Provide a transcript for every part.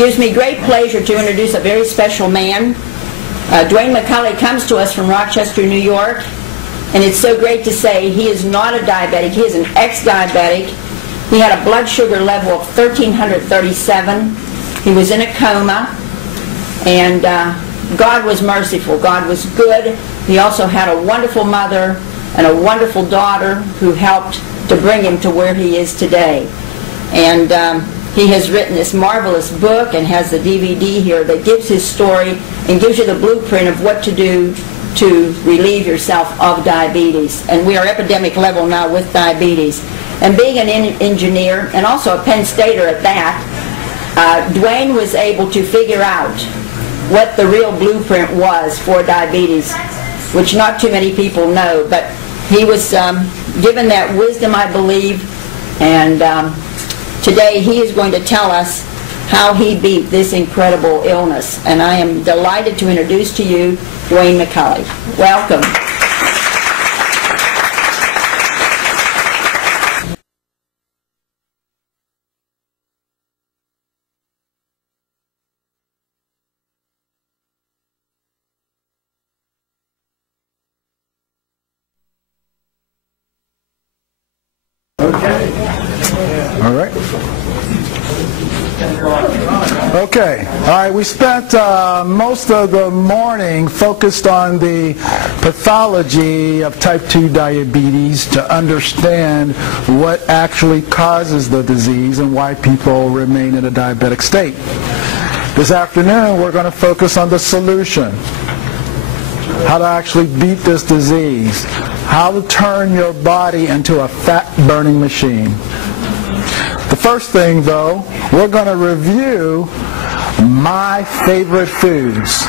gives me great pleasure to introduce a very special man. Dwayne McCulley comes to us from Rochester, New York, and it's so great to say he is not a diabetic. He is an ex-diabetic. He had a blood sugar level of 1,337. He was in a coma, and God was merciful. God was good. He also had a wonderful mother and a wonderful daughter who helped to bring him to where he is today. And he has written this marvelous book and has the DVD here that gives his story and gives you the blueprint of what to do to relieve yourself of diabetes. And we are epidemic level now with diabetes. And being an engineer and also a Penn Stater at that, Dwayne was able to figure out what the real blueprint was for diabetes, which not too many people know. But he was given that wisdom, I believe, and today he is going to tell us how he beat this incredible illness. And I am delighted to introduce to you Dwayne McCulley. Welcome. All right. Okay. All right. We spent most of the morning focused on the pathology of type 2 diabetes to understand what actually causes the disease and why people remain in a diabetic state. This afternoon, we're going to focus on the solution. How to actually beat this disease. How to turn your body into a fat-burning machine. The first thing, though, we're going to review my favorite foods.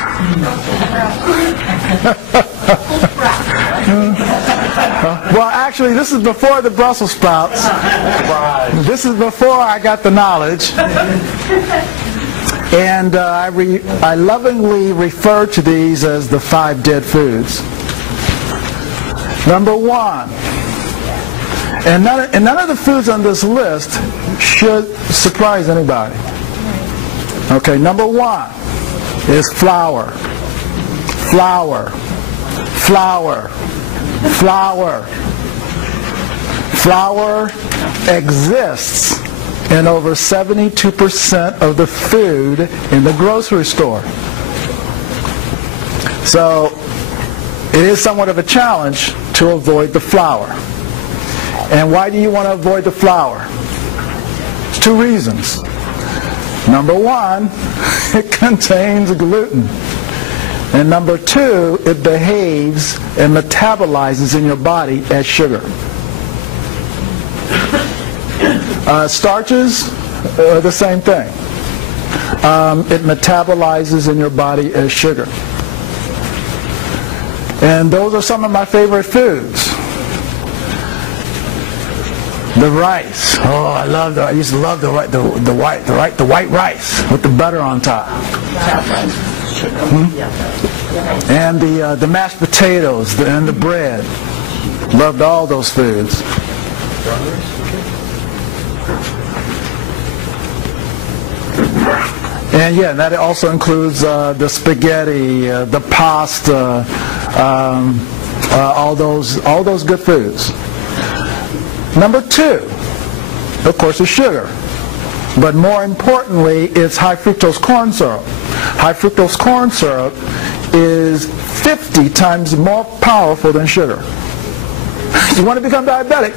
Well, actually, this is before the Brussels sprouts. This is before I got the knowledge. And I lovingly refer to these as the 5 dead foods. Number 1, and none of the foods on this list should surprise anybody. Okay, number 1 is flour. Flour. Flour. Flour. Flour exists in over 72% of the food in the grocery store. So it is somewhat of a challenge to avoid the flour. And why do you want to avoid the flour? There's 2 reasons. Number 1, it contains gluten. And number 2, it behaves and metabolizes in your body as sugar. Starches are the same thing. It metabolizes in your body as sugar. And those are some of my favorite foods. The rice. Oh, I used to love the white rice with the butter on top. And the mashed potatoes and the bread. Loved all those foods. And yeah, that also includes the spaghetti, the pasta, all those good foods. Number 2, of course, is sugar. But more importantly, it's high fructose corn syrup. High fructose corn syrup is 50 times more powerful than sugar. You want to become diabetic,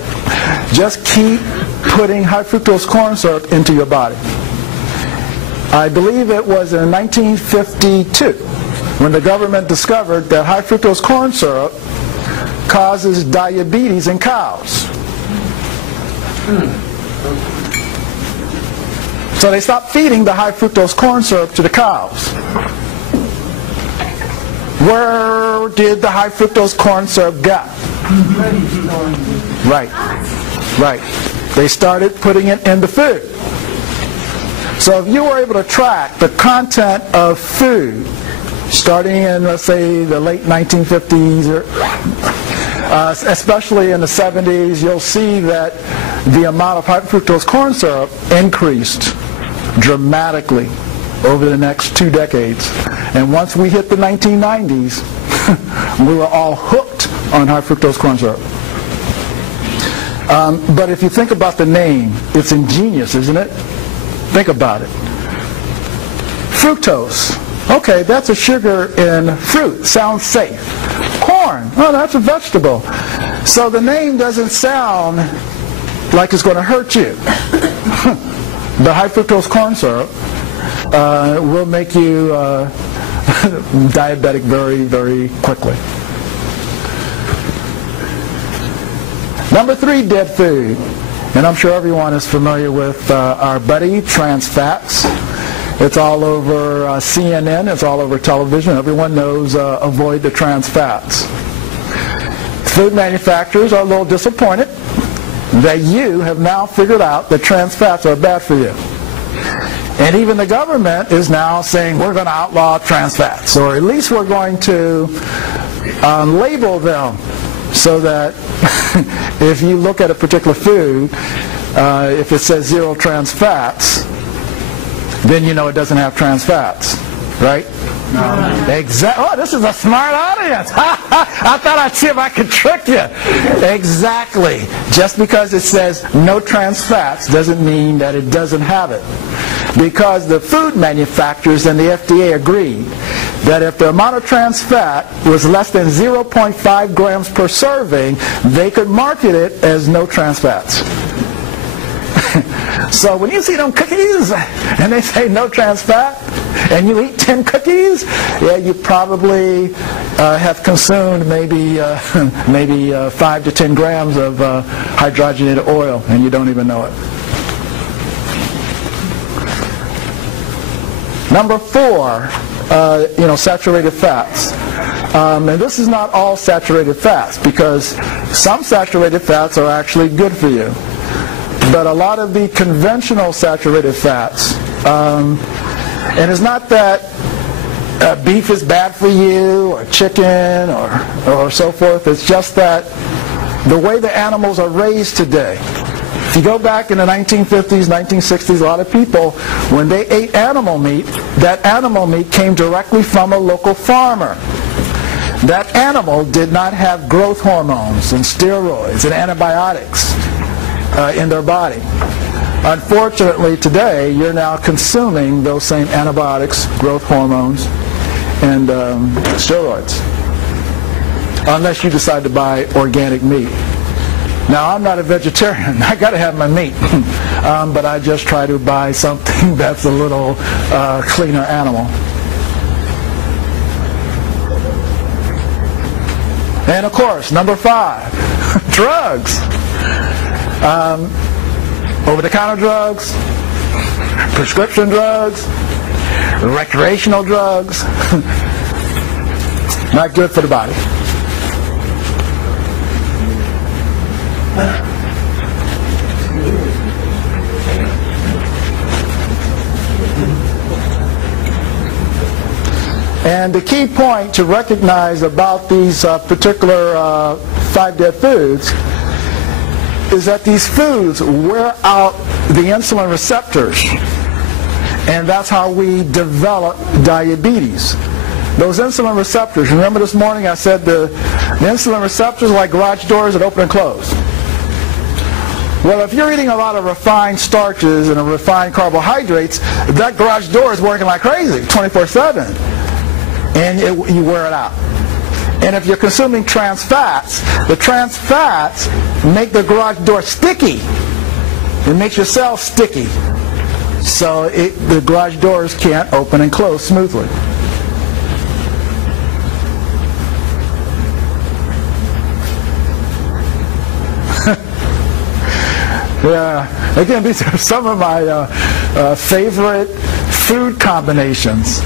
just keep putting high fructose corn syrup into your body. I believe it was in 1952 when the government discovered that high fructose corn syrup causes diabetes in cows. So they stopped feeding the high fructose corn syrup to the cows. Where did the high fructose corn syrup go? Right. They started putting it in the food. So if you were able to track the content of food starting in, let's say, the late 1950s, especially in the 70s, you'll see that the amount of high fructose corn syrup increased dramatically. over the next 2 decades. And once we hit the 1990s, we were all hooked on high fructose corn syrup. But if you think about the name, it's ingenious, isn't it? Think about it. Fructose. Okay, that's a sugar in fruit. Sounds safe. Corn. Oh, that's a vegetable. So the name doesn't sound like it's going to hurt you. The high fructose corn syrup will make you diabetic very, very quickly. Number 3, dead food. And I'm sure everyone is familiar with our buddy, trans fats. It's all over CNN. It's all over television. Everyone knows avoid the trans fats. Food manufacturers are a little disappointed that you have now figured out that trans fats are bad for you. And even the government is now saying we're going to outlaw trans fats, or at least we're going to label them so that if you look at a particular food, if it says 0 trans fats, then you know it doesn't have trans fats, right? No. Exactly. Oh, this is a smart audience. I thought I'd see if I could trick you. Exactly. Just because it says no trans fats doesn't mean that it doesn't have it. Because the food manufacturers and the FDA agreed that if the amount of trans fat was less than 0.5 grams per serving, they could market it as no trans fats. So when you see them cookies and they say no trans fat, and you eat 10 cookies, yeah, you probably have consumed maybe 5 to 10 grams of hydrogenated oil, and you don't even know it. Number 4, saturated fats. And this is not all saturated fats, because some saturated fats are actually good for you. But a lot of the conventional saturated fats, and it's not that beef is bad for you, or chicken, or so forth. It's just that the way the animals are raised today. If you go back in the 1950s, 1960s, a lot of people, when they ate animal meat, that animal meat came directly from a local farmer. That animal did not have growth hormones and steroids and antibiotics in their body. Unfortunately, today, you're now consuming those same antibiotics, growth hormones, and steroids, unless you decide to buy organic meat. Now, I'm not a vegetarian. I got to have my meat, but I just try to buy something that's a little cleaner animal. And of course, number 5, drugs. Over-the-counter drugs, prescription drugs, recreational drugs, not good for the body. And the key point to recognize about these particular 5 dead foods is that these foods wear out the insulin receptors, and that's how we develop diabetes. Those insulin receptors, remember this morning I said the insulin receptors are like garage doors that open and close. Well, if you're eating a lot of refined starches and refined carbohydrates, that garage door is working like crazy 24/7, and you wear it out. And if you're consuming trans fats, the trans fats make the garage door sticky. It makes your cells sticky. So the garage doors can't open and close smoothly. Yeah. Again, these are some of my favorite food combinations.